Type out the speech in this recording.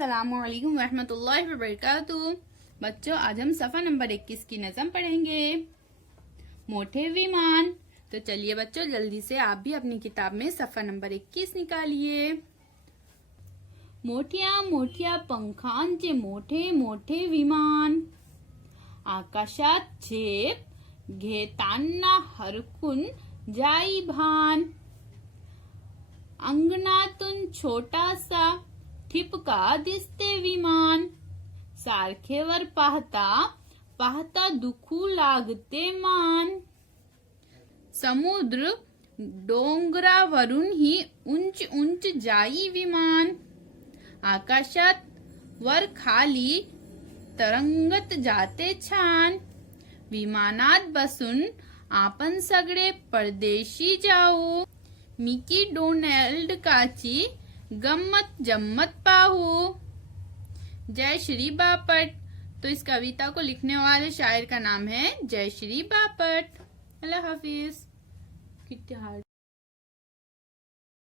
अस्सलामुअलैकुम रहमतुल्लाहि व बरकातुहू। बच्चों, आज हम सफ़ा नंबर 21 की नज़म पढ़ेंगे, मोटे विमान। तो चलिए बच्चों, जल्दी से आप भी अपनी किताब में सफ़ा नंबर 21 निकालिए। मोठ्या मोठ्या पंखांचे मोठे मोठे विमान, आकाशात झेप घेताना हरकून जाई भान। अंगणातून छोटासा ठिपका दिसते विमान, सारखे वर पाहता पाहता दुखू लागते मान। समुद्र डोंगरावरूनही उंच उंच जाई विमान, आकाशात वर खाली तरंगत जाते छान। विमानात बसून आपण सगळे परदेशी जाऊ, मिकी डोनाल्ड काची गम्मत जम्मत पाहू। जय श्री बापट। तो इस कविता को लिखने वाले शायर का नाम है जय श्री बापट। अल्लाह हाफिज। कितने